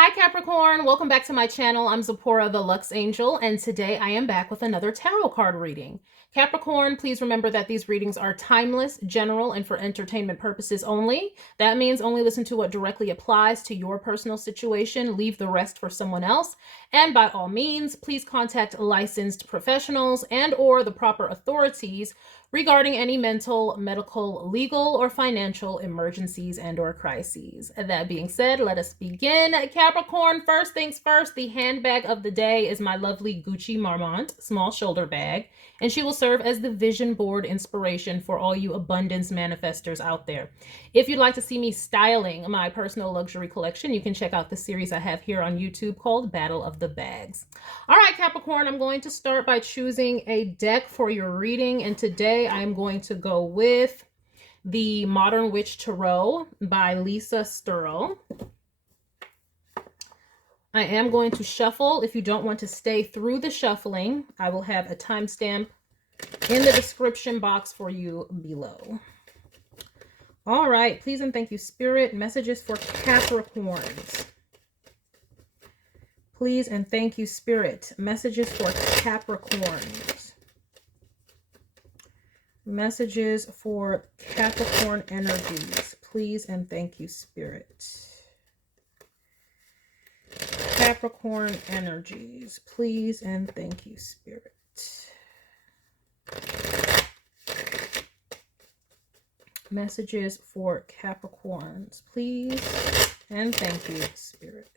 Hi Capricorn, welcome back to my channel. I'm Zipporah the Lux Angel, and today I am back with another tarot card reading. Capricorn, please remember that these readings are timeless, general, and for entertainment purposes only. That means only listen to what directly applies to your personal situation, leave the rest for someone else, and by all means, please contact licensed professionals and/or the proper authorities regarding any mental, medical, legal, or financial emergencies and/or crises. That being said, let us begin. Capricorn, first things first, the handbag of the day is my lovely Gucci Marmont small shoulder bag, and she will serve as the vision board inspiration for all you abundance manifestors out there. If you'd like to see me styling my personal luxury collection, you can check out the series I have here on YouTube called Battle of the Bags. All right, Capricorn, I'm going to start by choosing a deck for your reading, and today I'm going to go with the Modern Witch Tarot by Lisa Sturrell. I am going to shuffle. If you don't want to stay through the shuffling, I will have a timestamp in the description box for you below. All right, please and thank you, Spirit. Messages for Capricorns. Please and thank you, Spirit. Messages for Capricorns. Messages for Capricorn energies. Please and thank you, Spirit. Capricorn energies. Please and thank you, Spirit. Messages for Capricorns. Please and thank you, Spirit.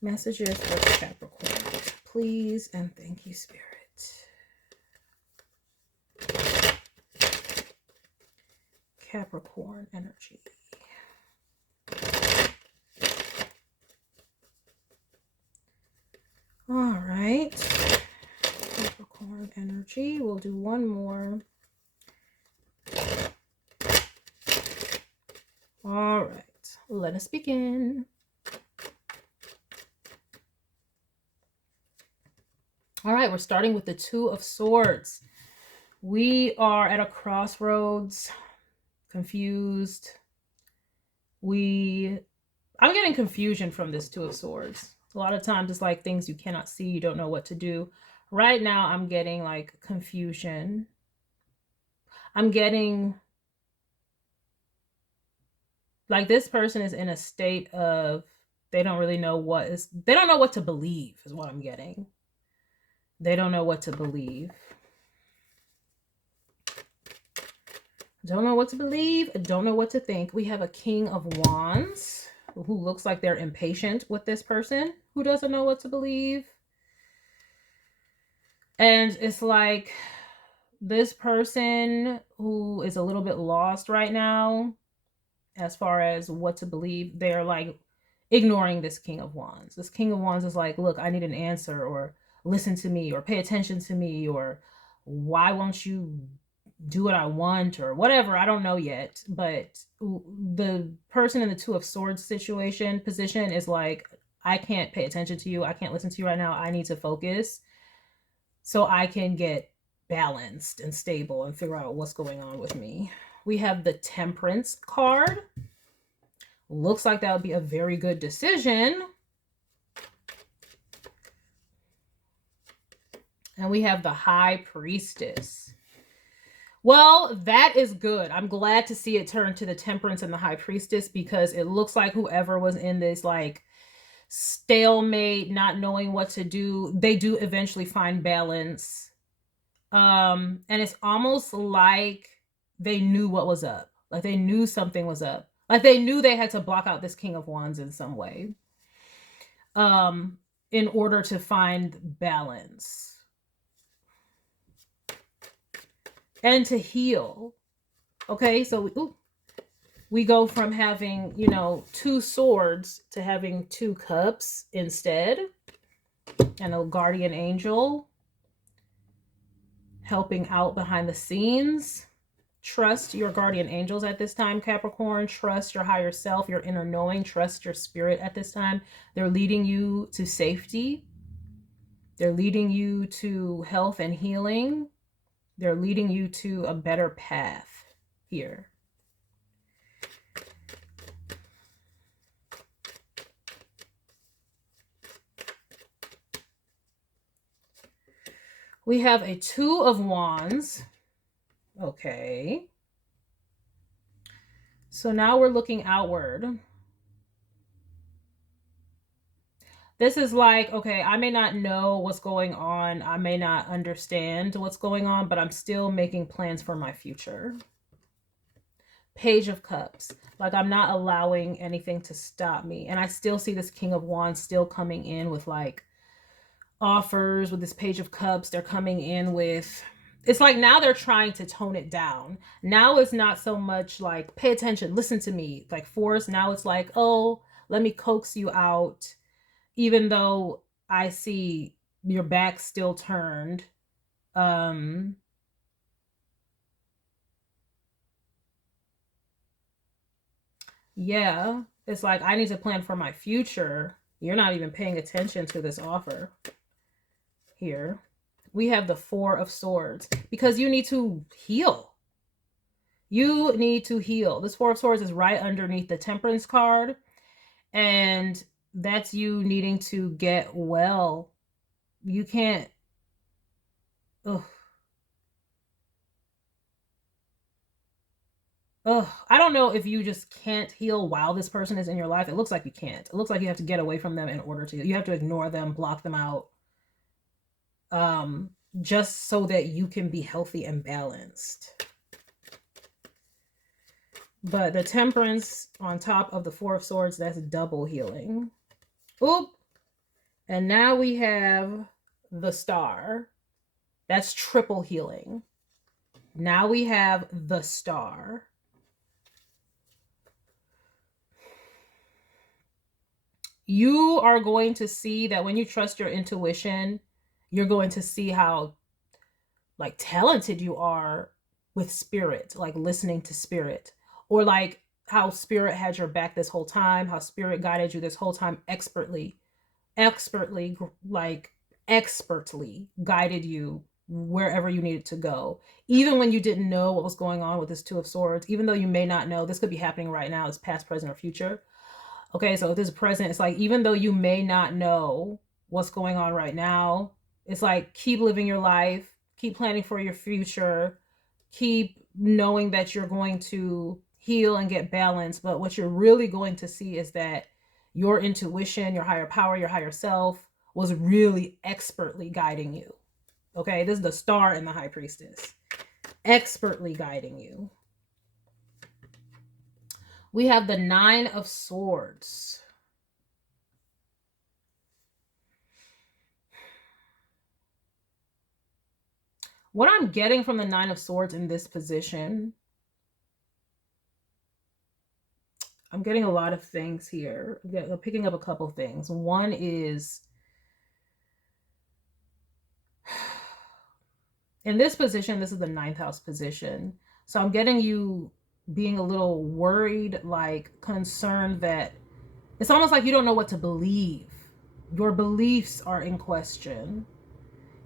Messages for Capricorns. Please and thank you, Spirit. Capricorn energy. All right. Capricorn energy. We'll do one more. All right. Let us begin. All right, we're starting with the Two of Swords. We are at a crossroads, confused. I'm getting confusion from this Two of Swords. A lot of times it's like things you cannot see, you don't know what to do. Right now I'm getting like confusion. I'm getting like this person is in a state of they don't really know they don't know what to believe is what I'm getting. They don't know what to believe. Don't know what to believe. Don't know what to think. We have a King of Wands who looks like they're impatient with this person who doesn't know what to believe. And it's like this person who is a little bit lost right now as far as what to believe. They're like ignoring this King of Wands. This King of Wands is like, look, I need an answer, or listen to me, or pay attention to me, or why won't you do what I want, or whatever. I don't know yet. But the person in the Two of Swords position is like, I can't pay attention to you. I can't listen to you right now. I need to focus so I can get balanced and stable and figure out what's going on with me. We have the Temperance card. Looks like that would be a very good decision. And we have the High Priestess. Well, that is good. I'm glad to see it turn to the Temperance and the High Priestess, because it looks like whoever was in this like stalemate, not knowing what to do, they do eventually find balance. And it's almost like they knew what was up. Like they knew something was up. Like they knew they had to block out this King of Wands in some way. In order to find balance. And to heal. Okay, so we go from having, you know, two swords to having two cups instead. And a guardian angel helping out behind the scenes. Trust your guardian angels at this time, Capricorn. Trust your higher self, your inner knowing. Trust your spirit at this time. They're leading you to safety. They're leading you to health and healing. They're leading you to a better path here. We have a Two of Wands. Okay. So now we're looking outward. This is like, okay, I may not know what's going on. I may not understand what's going on, but I'm still making plans for my future. Page of Cups. Like, I'm not allowing anything to stop me. And I still see this King of Wands still coming in with like offers with this Page of Cups. They're coming in with, it's like now they're trying to tone it down. Now it's not so much like, pay attention, listen to me, like force. Now it's like, oh, let me coax you out, even though I see your back still turned. Yeah, it's like, I need to plan for my future. You're not even paying attention to this offer here. We have the Four of Swords because you need to heal. You need to heal. This Four of Swords is right underneath the Temperance card. And that's you needing to get well. You can't. Ugh. Ugh. I don't know if you just can't heal while this person is in your life. It looks like you can't. It looks like you have to get away from them in order to. You have to ignore them, block them out. Just so that you can be healthy and balanced. But the Temperance on top of the Four of Swords, that's double healing. Oop. And now we have the Star. That's triple healing. Now we have the Star. You are going to see that when you trust your intuition, you're going to see how like talented you are with spirit, like listening to spirit, or like how spirit had your back this whole time, how spirit guided you this whole time expertly, like expertly guided you wherever you needed to go. Even when you didn't know what was going on with this Two of Swords, even though you may not know, this could be happening right now, it's past, present, or future. Okay, so if this is present, it's like, even though you may not know what's going on right now, it's like, keep living your life, keep planning for your future, keep knowing that you're going to heal and get balance. But what you're really going to see is that your intuition, your higher power, your higher self was really expertly guiding you. Okay, this is the Star and the High Priestess. Expertly guiding you. We have the Nine of Swords. What I'm getting from the Nine of Swords in this position, I'm getting a lot of things here. I'm picking up a couple things. One is, in this position, this is the ninth house position. So I'm getting you being a little worried, like concerned that it's almost like you don't know what to believe. Your beliefs are in question.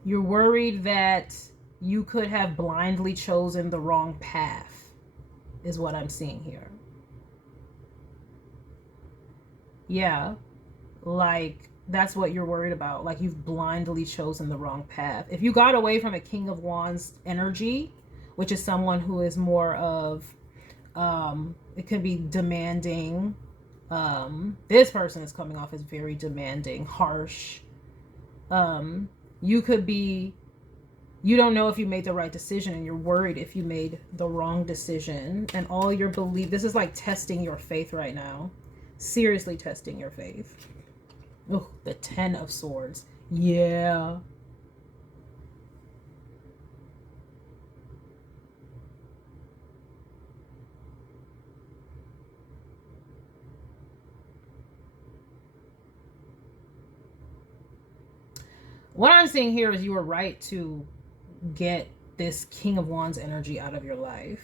You're worried that you could have blindly chosen the wrong path, is what I'm seeing here. Yeah, like that's what you're worried about. Like you've blindly chosen the wrong path. If you got away from a King of Wands energy, which is someone who is more of, it could be demanding. This person is coming off as very demanding, harsh. You could be, you don't know if you made the right decision and you're worried if you made the wrong decision, and all your belief, this is like testing your faith right now. Seriously testing your faith. Oh, the Ten of Swords. Yeah. What I'm seeing here is you were right to get this King of Wands energy out of your life.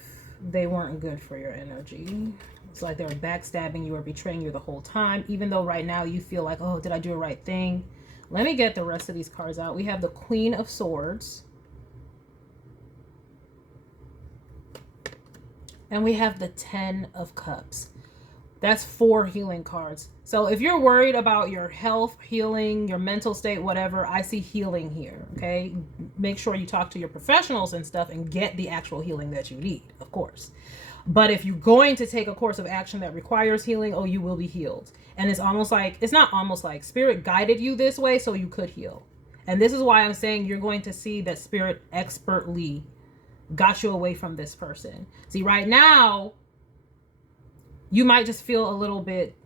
They weren't good for your energy. It's like they were backstabbing you or betraying you the whole time, even though right now you feel like, oh, did I do a right thing? Let me get the rest of these cards out. We have the Queen of Swords. And we have the Ten of Cups. That's 4 healing cards. So if you're worried about your health, healing, your mental state, whatever, I see healing here, okay? Make sure you talk to your professionals and stuff and get the actual healing that you need, of course. But if you're going to take a course of action that requires healing, oh, you will be healed. And it's almost like, it's not almost like, Spirit guided you this way so you could heal. And this is why I'm saying you're going to see that Spirit expertly got you away from this person. See, right now, you might just feel a little bit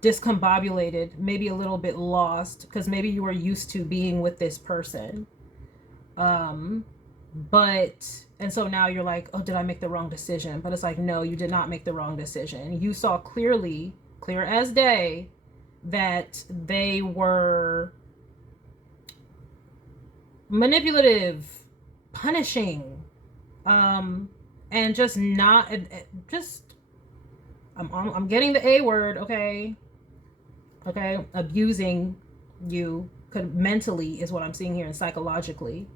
discombobulated, maybe a little bit lost, because maybe you were used to being with this person. And so now you're like, oh, did I make the wrong decision? But it's like, no, you did not make the wrong decision. You saw clearly, clear as day, that they were manipulative, punishing, and just not, just, I'm getting the A word, okay? Okay, abusing you could mentally is what I'm seeing here, and psychologically.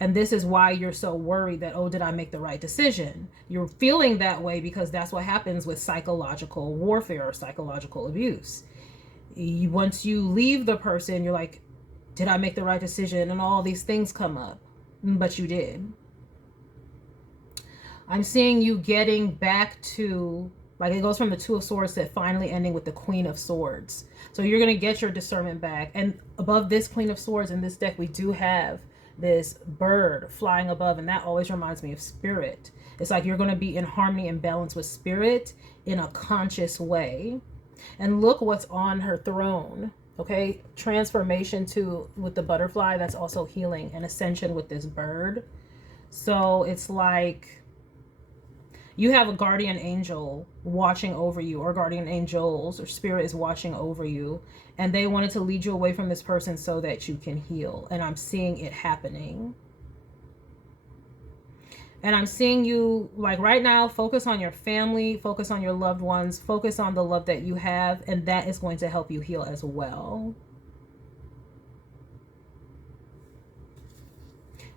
And this is why you're so worried that, oh, did I make the right decision? You're feeling that way because that's what happens with psychological warfare or psychological abuse. Once you leave the person, you're like, did I make the right decision? And all these things come up, but you did. I'm seeing you getting back to, like, it goes from the Two of Swords to finally ending with the Queen of Swords. So you're going to get your discernment back. And above this Queen of Swords in this deck, we do have this bird flying above, and that always reminds me of Spirit. It's like you're going to be in harmony and balance with Spirit in a conscious way. And look what's on her throne. Okay, transformation with the butterfly, that's also healing, and ascension with this bird. So it's like you have a guardian angel watching over you, or guardian angels or Spirit is watching over you, and they wanted to lead you away from this person so that you can heal. And I'm seeing it happening. And I'm seeing you, like, right now, focus on your family, focus on your loved ones, focus on the love that you have, and that is going to help you heal as well.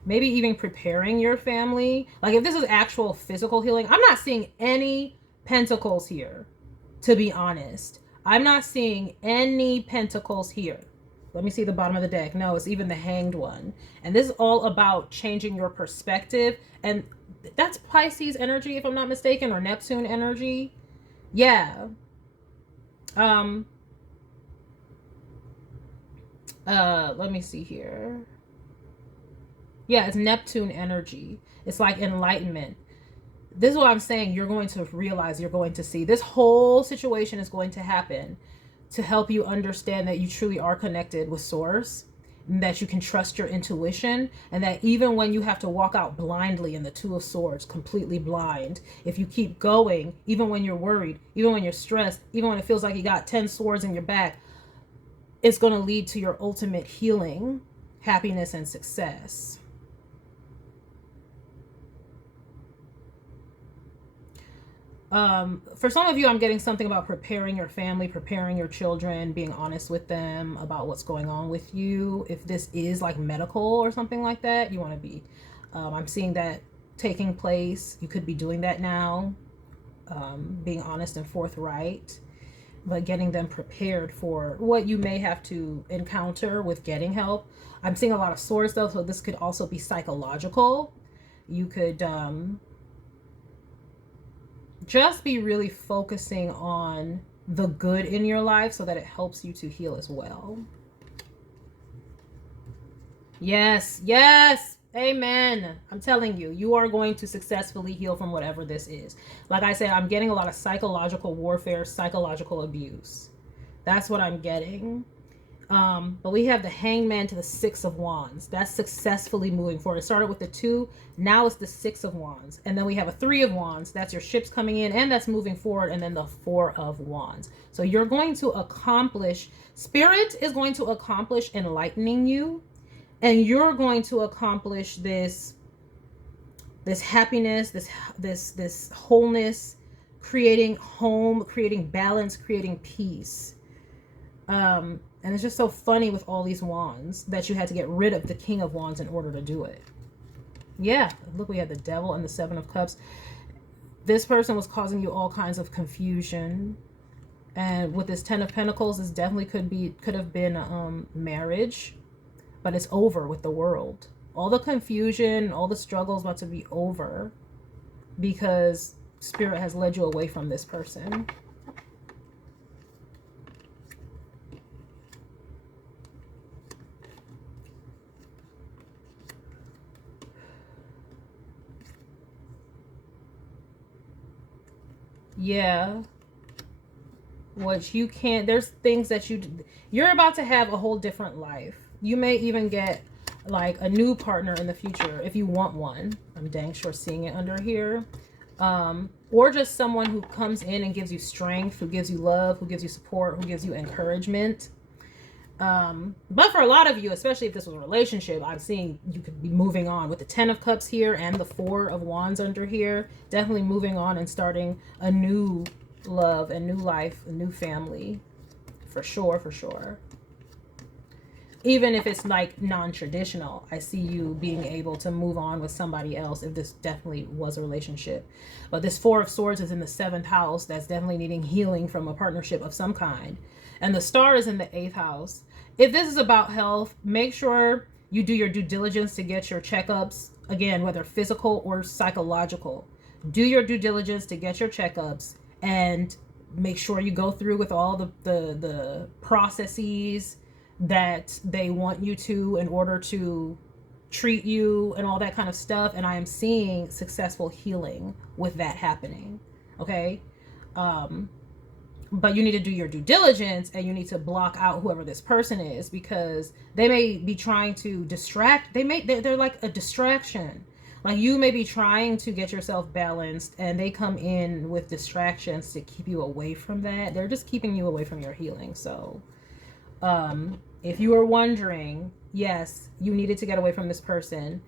Maybe even preparing your family. Like, if this is actual physical healing, I'm not seeing any pentacles here, to be honest. I'm not seeing any pentacles here. Let me see the bottom of the deck. No, it's even the Hanged one. And this is all about changing your perspective. And that's Pisces energy, if I'm not mistaken, or Neptune energy. Yeah. Let me see here. Yeah, it's Neptune energy. It's like enlightenment. This is what I'm saying. You're going to realize, you're going to see. This whole situation is going to happen to help you understand that you truly are connected with Source, and that you can trust your intuition, and that even when you have to walk out blindly in the Two of Swords, completely blind, if you keep going, even when you're worried, even when you're stressed, even when it feels like you got 10 swords in your back, it's going to lead to your ultimate healing, happiness, and success. For some of you, I'm getting something about preparing your family, preparing your children, being honest with them about what's going on with you. If this is like medical or something like that, you want to be, I'm seeing that taking place. You could be doing that now, being honest and forthright, but getting them prepared for what you may have to encounter with getting help. I'm seeing a lot of swords though, so this could also be psychological. You could, just be really focusing on the good in your life so that it helps you to heal as well. Yes, yes, amen. I'm telling you, you are going to successfully heal from whatever this is. Like I said, I'm getting a lot of psychological warfare, psychological abuse. That's what I'm getting. But we have the Hangman to the Six of Wands. That's successfully moving forward. It started with the 2, now it's the 6 of Wands. And then we have a 3 of Wands. That's your ships coming in, and that's moving forward. And then the 4 of Wands. So you're going to accomplish, Spirit is going to accomplish enlightening you. And you're going to accomplish this happiness, this wholeness, creating home, creating balance, creating peace. And it's just so funny with all these wands that you had to get rid of the King of Wands in order to do it. Yeah, look, we have the Devil and the 7 of Cups. This person was causing you all kinds of confusion. And with this Ten of Pentacles, this definitely could have been marriage, but it's over with the world. All the confusion, all the struggles about to be over because Spirit has led you away from this person. Yeah. Which you can't, there's things that you're about to have a whole different life. You may even get like a new partner in the future if you want one. I'm dang sure seeing it under here. Or just someone who comes in and gives you strength, who gives you love, who gives you support, who gives you encouragement. But for a lot of you, especially if this was a relationship, I'm seeing you could be moving on with the 10 of Cups here and the 4 of Wands under here. Definitely moving on and starting a new love, a new life, a new family. For sure, for sure. Even if it's like non-traditional, I see you being able to move on with somebody else if this definitely was a relationship. But this 4 of Swords is in the 7th house. That's definitely needing healing from a partnership of some kind. And the Star is in the 8th house. If this is about health, make sure you do your due diligence to get your checkups. Again, whether physical or psychological. Do your due diligence to get your checkups and make sure you go through with all the processes that they want you to in order to treat you and all that kind of stuff. And I am seeing successful healing with that happening. Okay. But you need to do your due diligence and you need to block out whoever this person is, because they may be trying to distract. They're like a distraction. Like you may be trying to get yourself balanced and they come in with distractions to keep you away from that. They're just keeping you away from your healing. So, if you are wondering, yes, you needed to get away from this person.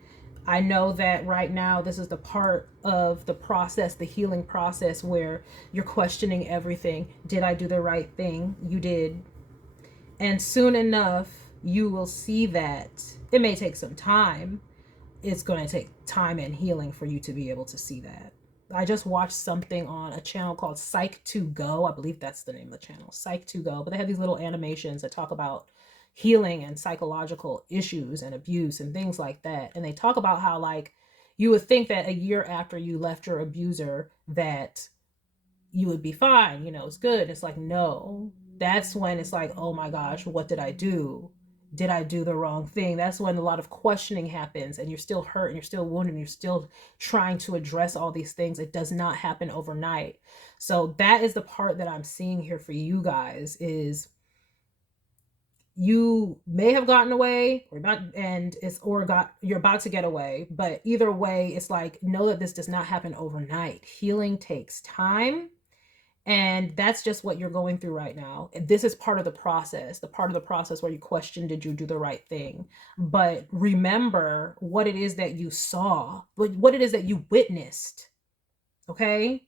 I know that right now, this is the part of the process, the healing process, where you're questioning everything. Did I do the right thing? You did. And soon enough, you will see that. It may take some time. It's going to take time and healing for you to be able to see that. I just watched something on a channel called Psych2Go. I believe that's the name of the channel, Psych2Go. But they have these little animations that talk about healing and psychological issues and abuse and things like that. And they talk about how, like, you would think that a year after you left your abuser that you would be fine, you know, it's good. It's like, no, that's when it's like, oh my gosh, what did I do? Did I do the wrong thing? That's when a lot of questioning happens and you're still hurt and you're still wounded and you're still trying to address all these things. It does not happen overnight. So that is the part that I'm seeing here for you guys, is you may have gotten away or not, and you're about to get away, but either way, it's like, know that this does not happen overnight. Healing takes time. And that's just what you're going through right now. This is part of the process, where you question, did you do the right thing? But remember what it is that you saw, what it is that you witnessed. Okay?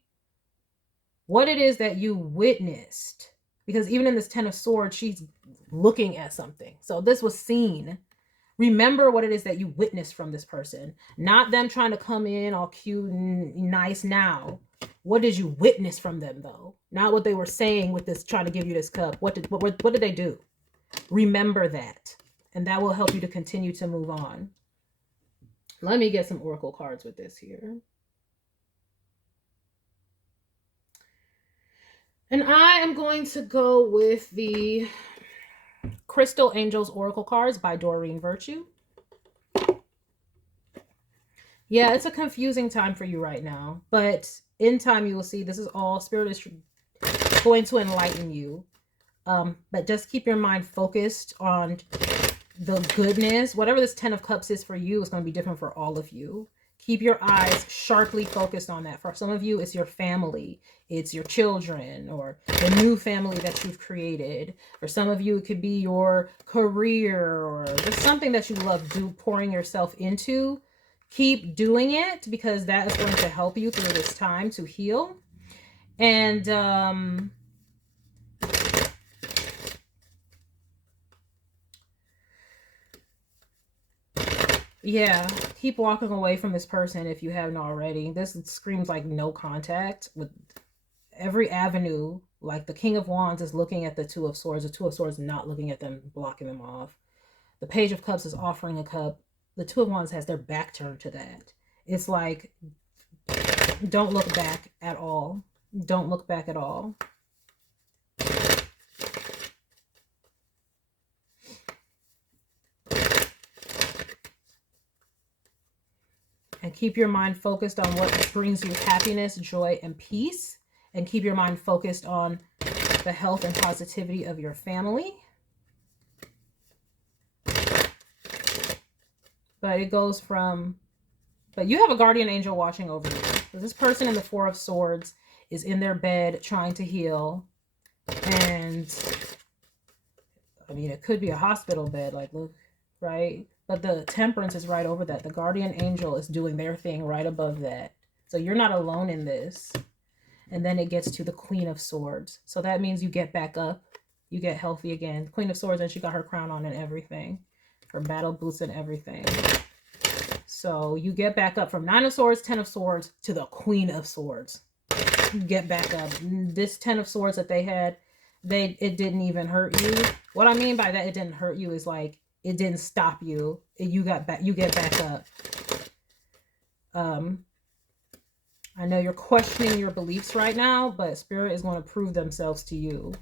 What it is that you witnessed. Because even in this 10 of Swords, she's looking at something. So this was seen. Remember what it is that you witnessed from this person. Not them trying to come in all cute and nice now. What did you witness from them, though? Not what they were saying with this, trying to give you this cup. What did they do? Remember that. And that will help you to continue to move on. Let me get some oracle cards with this here. And I am going to go with the Crystal Angels Oracle cards by Doreen Virtue. Yeah, it's a confusing time for you right now, but in time you will see this is all Spirit is going to enlighten you. But just keep your mind focused on the goodness. Whatever this 10 of Cups is for you is going to be different for all of you. Keep your eyes sharply focused on that. For some of you, it's your family, it's your children, or the new family that you've created. For some of you, it could be your career or just something that you love pouring yourself into. Keep doing it, because that is going to help you through this time to heal. And Yeah, keep walking away from this person if you haven't already. This screams like no contact with every avenue. Like the King of Wands is looking at the Two of Swords. The Two of Swords not looking at them, blocking them off. The Page of Cups is offering a cup. The Two of Wands has their back turned to that. It's like, don't look back at all. Don't look back at all. And keep your mind focused on what brings you happiness, joy, and peace. And keep your mind focused on the health and positivity of your family. But it goes from, but you have a guardian angel watching over you. So this person in the Four of Swords is in their bed trying to heal. And I mean, it could be a hospital bed, like, look, right? But the Temperance is right over that. The guardian angel is doing their thing right above that. So you're not alone in this. And then it gets to the Queen of Swords. So that means you get back up. You get healthy again. Queen of Swords, and she got her crown on and everything. Her battle boots and everything. So you get back up from 9 of Swords, 10 of Swords, to the Queen of Swords. Get back up. This 10 of Swords that they had, it didn't even hurt you. What I mean by that, it didn't hurt you, is like, it didn't stop you. You get back up. I know you're questioning your beliefs right now, but Spirit is going to prove themselves to you.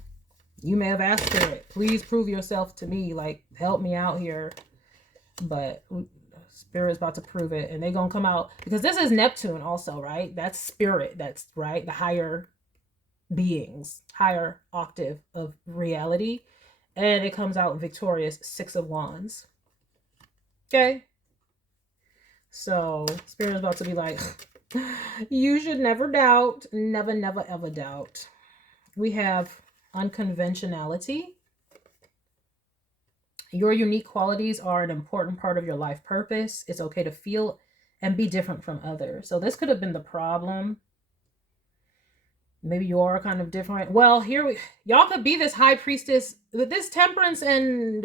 You may have asked Spirit, please prove yourself to me, like, help me out here. But Spirit is about to prove it, and they're going to come out, because this is Neptune also, right? That's Spirit, that's right, the higher beings, higher octave of reality. And it comes out victorious, 6 of Wands. Okay? So Spirit is about to be like, you should never doubt. Never, never, ever doubt. We have unconventionality. Your unique qualities are an important part of your life purpose. It's okay to feel and be different from others. So this could have been the problem. Maybe you are kind of different. Well, here y'all could be this high priestess, this Temperance and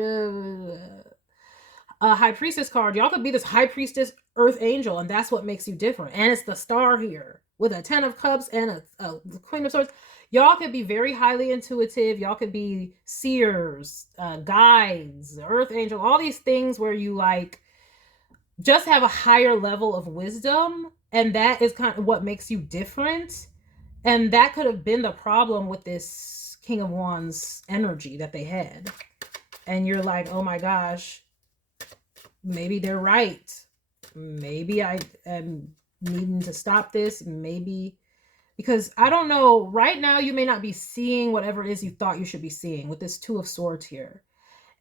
high priestess card. Y'all could be this high priestess earth angel, and that's what makes you different. And it's the star here with a 10 of cups and a Queen of Swords. Y'all could be very highly intuitive. Y'all could be seers, guides, earth angel, all these things where you like just have a higher level of wisdom, and that is kind of what makes you different. And that could have been the problem with this King of Wands energy that they had. And you're like, oh my gosh, maybe they're right. Maybe I am needing to stop this. Maybe, because I don't know, right now you may not be seeing whatever it is you thought you should be seeing with this Two of Swords here.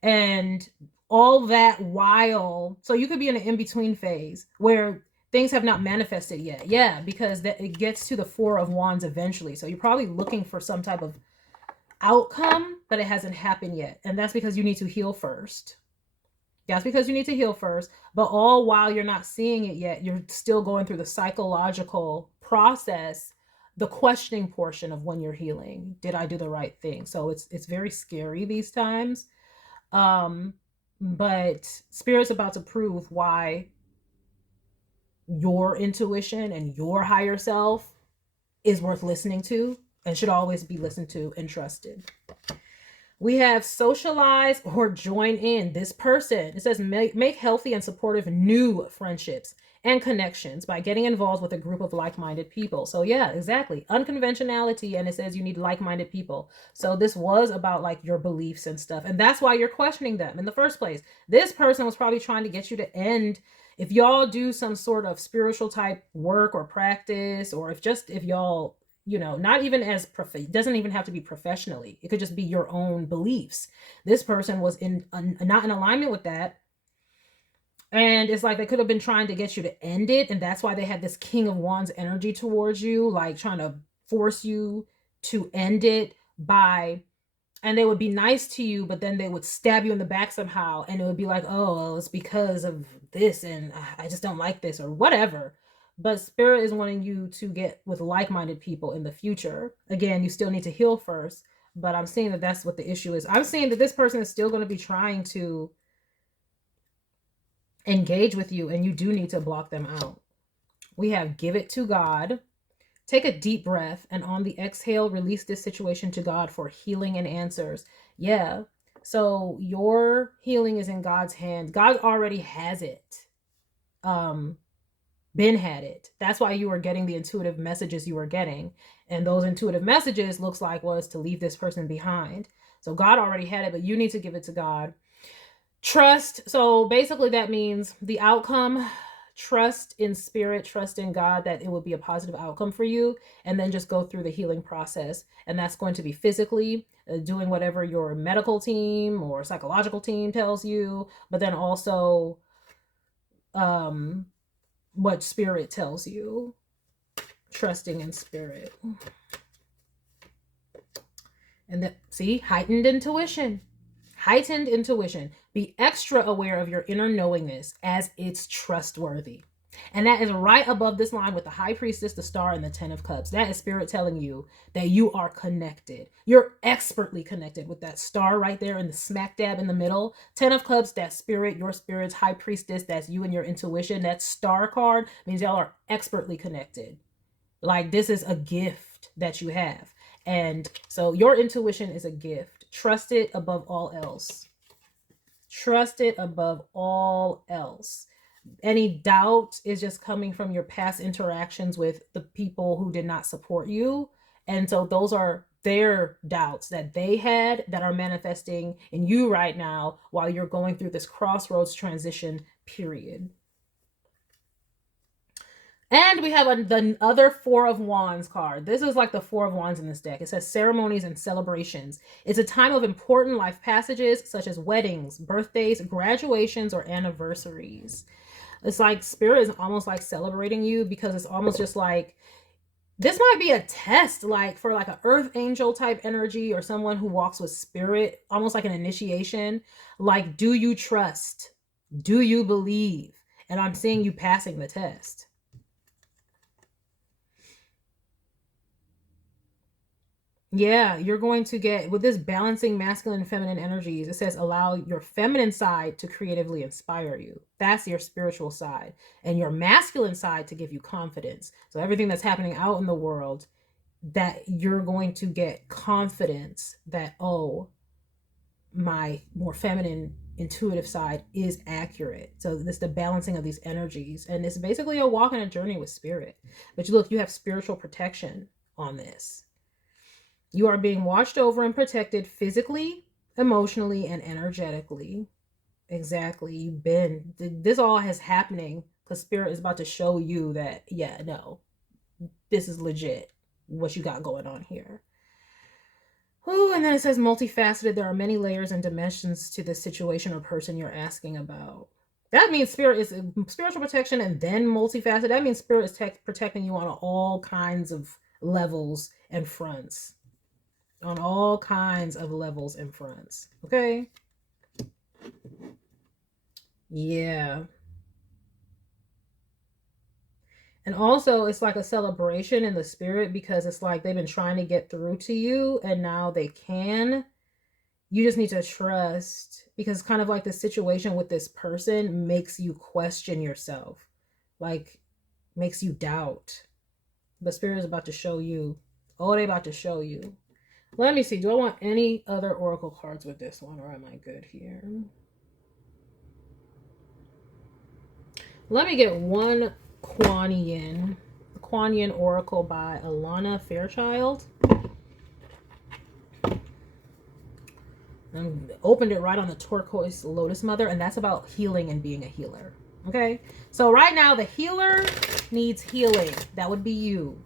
And all that while, so you could be in an in-between phase where things have not manifested yet. Yeah, because it gets to the Four of Wands eventually. So you're probably looking for some type of outcome, but it hasn't happened yet. And that's because you need to heal first. That's because you need to heal first. But all while you're not seeing it yet, you're still going through the psychological process, the questioning portion of when you're healing. Did I do the right thing? So it's very scary these times. But Spirit's about to prove why your intuition and your higher self is worth listening to and should always be listened to and trusted. We have socialize or join in this person. It says make healthy and supportive new friendships and connections by getting involved with a group of like-minded people. So yeah, exactly. Unconventionality, and it says you need like-minded people. So this was about like your beliefs and stuff. And that's why you're questioning them in the first place. This person was probably trying to get you to end. If y'all do some sort of spiritual type work or practice, or if y'all, you know, not even as it doesn't even have to be professionally. It could just be your own beliefs. This person was not in alignment with that. And it's like they could have been trying to get you to end it. And that's why they had this King of Wands energy towards you, like trying to force you to end it by, and they would be nice to you, but then they would stab you in the back somehow. And it would be like, oh, well, it's because of this. And I just don't like this or whatever. But Spirit is wanting you to get with like-minded people in the future. Again, you still need to heal first. But I'm seeing that that's what the issue is. I'm seeing that this person is still going to be trying to engage with you, and you do need to block them out. We have give it to God. Take a deep breath, and on the exhale, release this situation to God for healing and answers. Yeah. So your healing is in God's hand. God already has it. Been had it. That's why you are getting the intuitive messages you are getting. And those intuitive messages looks like was to leave this person behind. So God already had it, but you need to give it to God. Trust. So basically that means the outcome, trust in spirit, trust in God that it will be a positive outcome for you, and then just go through the healing process. And that's going to be physically doing whatever your medical team or psychological team tells you, but then also what spirit tells you, trusting in spirit. And that, see, heightened intuition. Heightened intuition. Be extra aware of your inner knowingness as it's trustworthy. And that is right above this line with the High Priestess, the Star, and the Ten of Cups. That is spirit telling you that you are connected. You're expertly connected with that star right there in the smack dab in the middle. Ten of Cups, that spirit, your spirit's High Priestess, that's you and your intuition. That star card means y'all are expertly connected. Like this is a gift that you have. And so your intuition is a gift. Trust it above all else. Trust it above all else. Any doubt is just coming from your past interactions with the people who did not support you. And so those are their doubts that they had that are manifesting in you right now while you're going through this crossroads transition period. And we have the other Four of Wands card. This is like the Four of Wands in this deck. It says ceremonies and celebrations. It's a time of important life passages such as weddings, birthdays, graduations, or anniversaries. It's like spirit is almost like celebrating you because it's almost just like, this might be a test, like for like an earth angel type energy or someone who walks with spirit, almost like an initiation. Like, do you trust? Do you believe? And I'm seeing you passing the test. Yeah, you're going to get, with this balancing masculine and feminine energies, it says allow your feminine side to creatively inspire you. That's your spiritual side. And your masculine side to give you confidence. So everything that's happening out in the world, that you're going to get confidence that, oh, my more feminine intuitive side is accurate. So this is the balancing of these energies. And it's basically a walk and a journey with spirit. But look, you have spiritual protection on this. You are being watched over and protected physically, emotionally, and energetically. Exactly. You've been, this all is happening because spirit is about to show you that, yeah, no, this is legit what you got going on here. Oh, and then it says multifaceted. There are many layers and dimensions to the situation or person you're asking about. That means spirit is spiritual protection and then multifaceted. That means spirit is protecting you on all kinds of levels and fronts. On all kinds of levels and fronts. Okay? Yeah. And also, it's like a celebration in the spirit because it's like they've been trying to get through to you and now they can. You just need to trust, because it's kind of like the situation with this person makes you question yourself. Like, makes you doubt. But spirit is about to show you. Oh, they about to show you. Let me see. Do I want any other oracle cards with this one, or am I good here? Let me get one Kuan Yin. Kuan Yin Oracle by Alana Fairchild. I opened it right on the turquoise Lotus Mother, and that's about healing and being a healer. Okay? So right now, the healer needs healing. That would be you.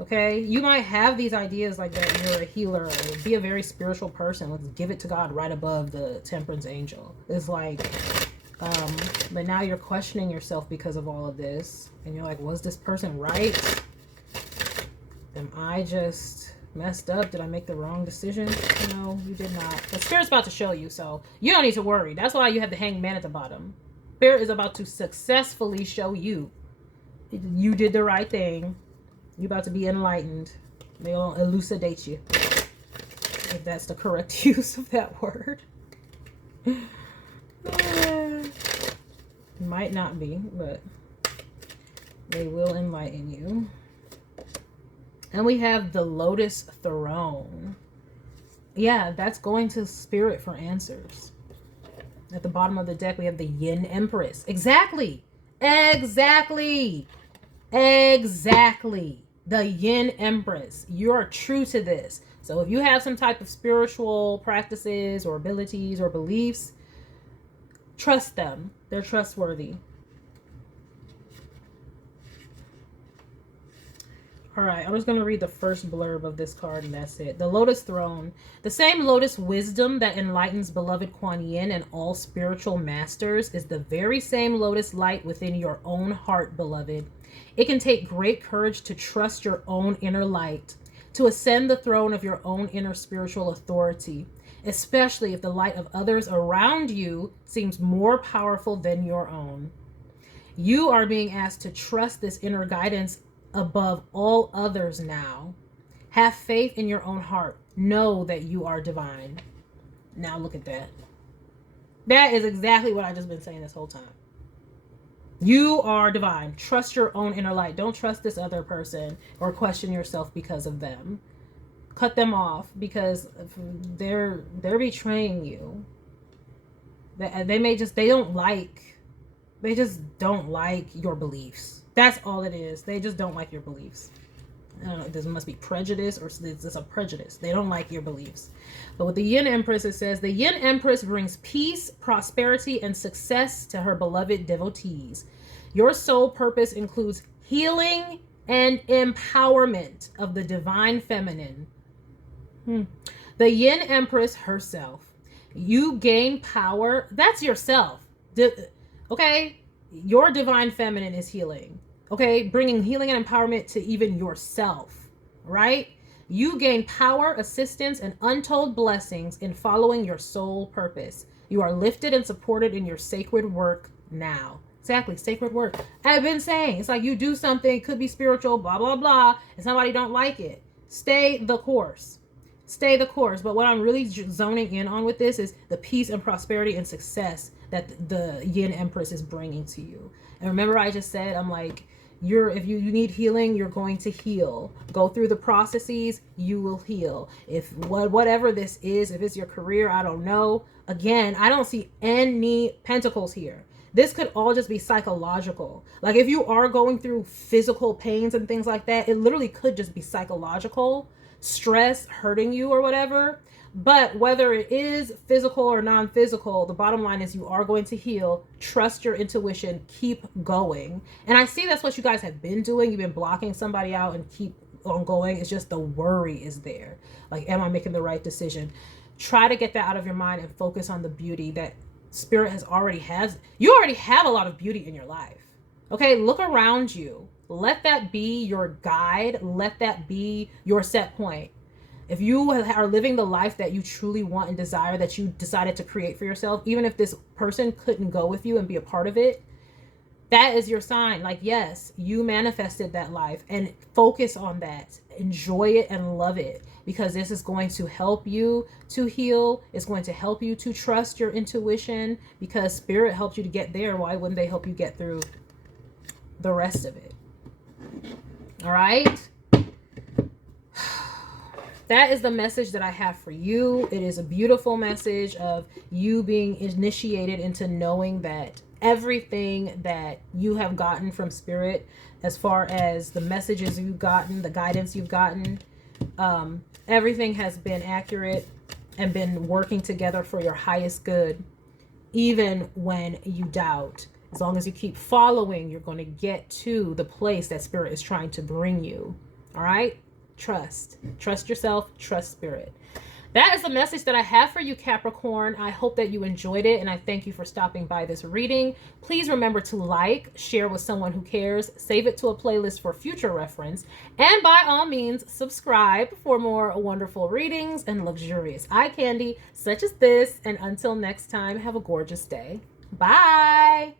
Okay, you might have these ideas like that you're a healer or be a very spiritual person. Let's give it to God right above the Temperance Angel. It's like, but now you're questioning yourself because of all of this. And you're like, was this person right? Am I just messed up? Did I make the wrong decision? No, you did not. But Spirit's about to show you, so you don't need to worry. That's why you have the Hanged Man at the bottom. Spirit is about to successfully show you. You did the right thing. You're about to be enlightened. They'll elucidate you. If that's the correct use of that word. Might not be, but they will enlighten you. And we have the Lotus Throne. Yeah, that's going to Spirit for answers. At the bottom of the deck, we have the Yin Empress. Exactly. Exactly. Exactly. The Yin Empress. You are true to this. So if you have some type of spiritual practices or abilities or beliefs, trust them. They're trustworthy. All right, I'm just going to read the first blurb of this card, and that's it. The Lotus Throne. The same lotus wisdom that enlightens beloved Kuan Yin and all spiritual masters is the very same lotus light within your own heart, beloved. It can take great courage to trust your own inner light, to ascend the throne of your own inner spiritual authority, especially if the light of others around you seems more powerful than your own. You are being asked to trust this inner guidance above all others now. Have faith in your own heart. Know that you are divine. Now look at that. That is exactly what I've just been saying this whole time. You are divine. Trust your own inner light. Don't trust this other person or question yourself because of them. Cut them off because they're betraying you. They just don't like your beliefs. That's all it is. They just don't like your beliefs. I don't know, this must be prejudice or is this a prejudice? They don't like your beliefs. But with the Yin Empress, it says, the Yin Empress brings peace, prosperity, and success to her beloved devotees. Your soul purpose includes healing and empowerment of the divine feminine. The Yin Empress herself. You gain power. That's yourself. Okay? Your divine feminine is healing. Okay? Bringing healing and empowerment to even yourself. Right? You gain power, assistance, and untold blessings in following your soul purpose. You are lifted and supported in your sacred work now. Exactly, sacred work. I've been saying, it's like you do something, it could be spiritual, blah, blah, blah, and somebody don't like it. Stay the course. Stay the course. But what I'm really zoning in on with this is the peace and prosperity and success that the Yin Empress is bringing to you. And remember I just said, I'm like, if you need healing, you're going to heal. Go through the processes, you will heal. If whatever this is, if it's your career, I don't know. Again, I don't see any pentacles here. This could all just be psychological. Like if you are going through physical pains and things like that, it literally could just be psychological, stress hurting you or whatever. But whether it is physical or non-physical, the bottom line is you are going to heal. Trust your intuition. Keep going. And I see that's what you guys have been doing. You've been blocking somebody out and keep on going. It's just the worry is there. Like, am I making the right decision? Try to get that out of your mind and focus on the beauty that Spirit you already have a lot of beauty in your life. Okay, look around you. Let that be your guide. Let that be your set point. If you are living the life that you truly want and desire, that you decided to create for yourself, even if this person couldn't go with you and be a part of it, that is your sign. Like, yes, you manifested that life, and focus on that. Enjoy it and love it, because this is going to help you to heal. It's going to help you to trust your intuition, because Spirit helped you to get there. Why wouldn't they help you get through the rest of it? All right. That is the message that I have for you. It is a beautiful message of you being initiated into knowing that everything that you have gotten from Spirit, as far as the messages you've gotten, the guidance you've gotten, everything has been accurate and been working together for your highest good, even when you doubt. As long as you keep following, you're going to get to the place that Spirit is trying to bring you. All right? Trust yourself, trust Spirit. That is the message that I have for you, Capricorn. I hope that you enjoyed it, and I thank you for stopping by this reading. Please remember to like, share with someone who cares, save it to a playlist for future reference, and by all means, subscribe for more wonderful readings and luxurious eye candy such as this. And until next time, have a gorgeous day. Bye.